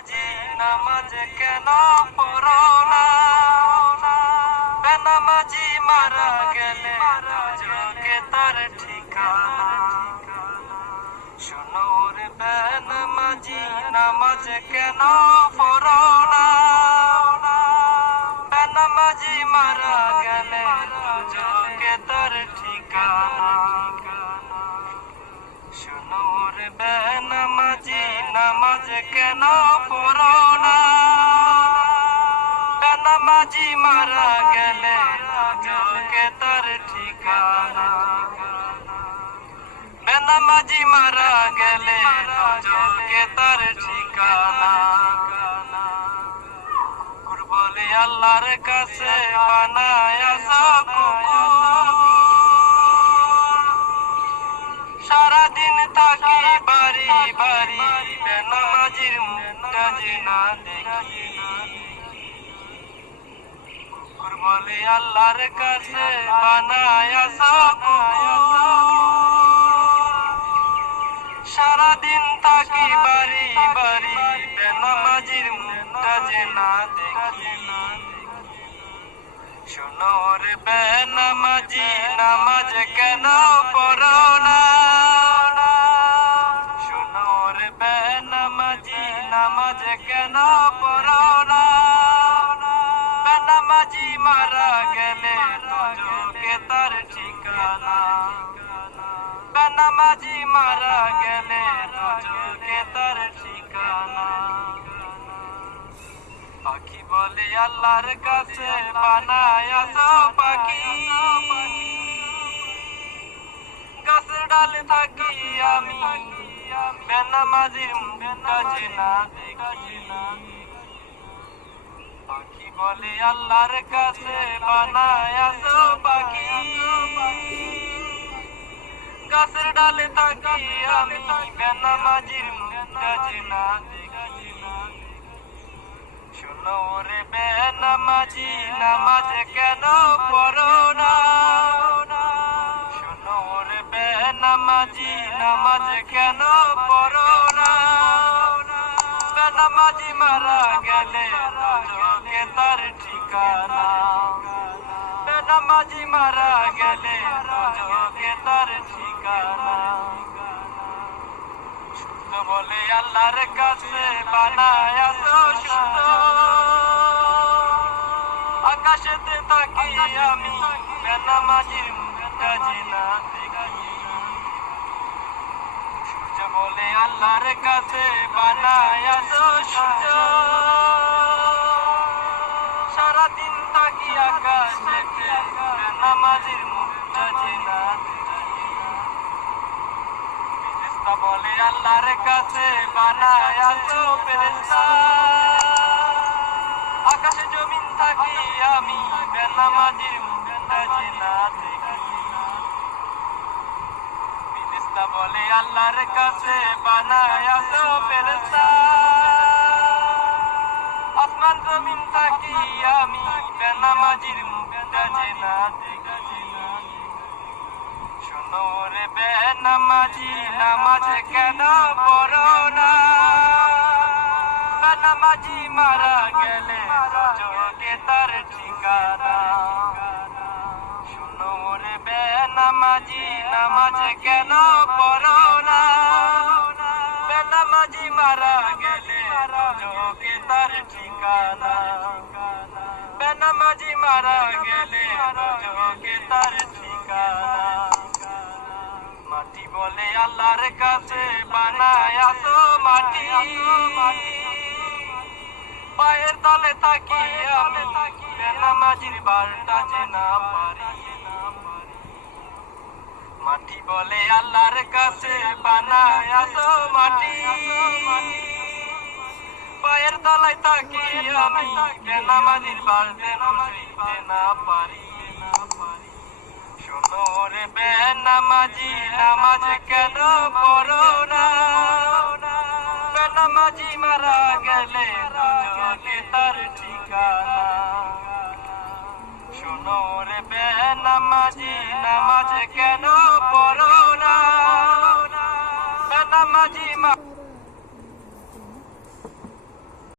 বেনামাজি নামাজ কেন পড়ো না? বেনামাজি মারা গেলে দোজখে তার ঠিকানা। শোনো রে বেনামাজি নামাজ কেন পড়ো না? বেনামাজি মারা গেলে দোজখে তার ঠিকানা। শোনো রে বেনামাজি নামাজ কেন পড়ো না? বেনামাজি মারা গেলে দোজখে তার ঠিকানা। বেনামাজি মারা গেলে দোজখে তার ঠিকানা। কুকুর বলে আল্লাহর কাছে বানায়াছো কুকুর, সারাদিন থাকি বাড়ি বাড়ি বেনামাজির মুখটা যে না দেখি। কুকুর বলে আল্লাহর কাছে বানায়াছো কুকুর, সারাদিন থাকি বাড়ি বাড়ি বেনামাজির মুখটা যে না দেখি। শোনো রে বেনামাজি নামাজ কেন পড়ো না? শোনো রে বেনামাজি নামাজ কেন পড়ো না? বেনামাজি মারা গেলে দোজখে তার ঠিকানা। বেনামাজি মারা গেলে দোজখে তার ঠিকানা। পাখি বলে আল্লাহর কাছে বানায়াছো পাখি, গাছের ডালে থাকি আমি বেনামাজির মুখটা যে না দেখি। পাখি বলে আল্লাহর কাছে বানায়াছো পাখি, গাছের ডালে থাকি আমি বেনামাজির মুখটা যে না দেখি। শোনো রে বেনামাজি নামাজ কেন পড়ো না? শোনো রে বেনামাজি নামাজ কেন পড়ো না? বেনামাজি মারা গেলে দোজখে তার ঠিকানা। বেনামাজি মারা গেলে দোজখে তার ঠিকানা। সূর্য বলে আল্লাহর কাছে বানায়াছো সূর্য, আকাশেতে থাকি আমি বেনামাজির মুখটা যে না দেখি। সূর্য বলে আল্লাহর কাছে বানায়াছো সূর্য, সারাদিন থাকি আকাশেতে বেনামাজির মুখটা যে না দেখি। ফেরেশতা বলে আল্লাহর কাছে বানায়াছো ফেরেশতা, আকাশে জমিন থাকি আমি বেনামাজির মুখটা যে না দেখি। ফেরেশতা বলে আল্লাহর কাছে বানায়াছো ফেরেশতা, আসমান জমিন থাকি আমি বেনামাজির মুখটা যে না দেখি। শোনো রে বেনামাজি নামাজ কেন পড়ো না? বেনামাজি মারা গেলে দোজখে তার ঠিকানা। শোনো রে বেনামাজি নামাজ কেন পড়ো না? বেনামাজি মারা গেলে দোজখে তার ঠিকানা। বেনামাজি মারা গেলে দোজখে তার ঠিকানা। মাটি বলে আল্লাহর কাছে বানায়াছো মাটি, পায়ের তলে থাকি আমি বেনামাজির বারটা যে না পারি। মাটি বলে আল্লাহর কাছে বানায়াছো মাটি, পায়ের তলায় থাকি আমি বেনামাজির বারটা যে না পারি। শোনো রে বেনামাজি নামাজ কেন পড়ো না? বেনামাজি মারা গেলে দোজখে তার ঠিকানা। শোনো রে বেনামাজি নামাজ কেন পড়ো না? বেনামাজি